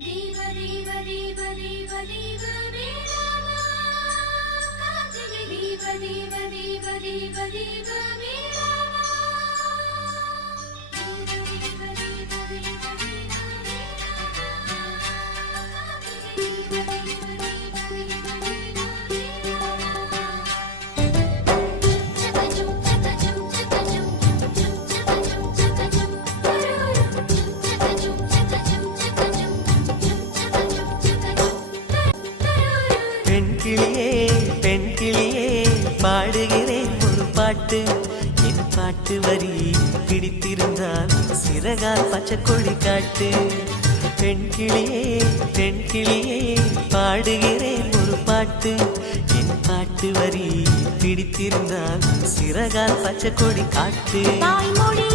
தீப தீப தீப தீப தீப வேளாவா கார்த்திகை தீப தீப தீப தீப தீப வேளாவா தீப தீப தீப தீப தீப வேளாவா கார்த்திகை தீப தீப தீப தீப தீப வேளாவா சகஜம் சகஜம் சகஜம் சகஜம் சகஜம் சகஜம் சகஜம் சகஜம் பெண் கிளியே பெண் கிளியே பாடுகிறேன் ஒரு பாட்டு என் பாட்டு வரி பிடித்திருந்தால் சிறகால் பச்சை கொடி காட்டு பெண் கிளியே பாடுகிறேன் ஒரு பாட்டு என் பாட்டு வரி பிடித்திருந்தால் சிறகால் பச்சை கொடி காட்டு தாய்மொழி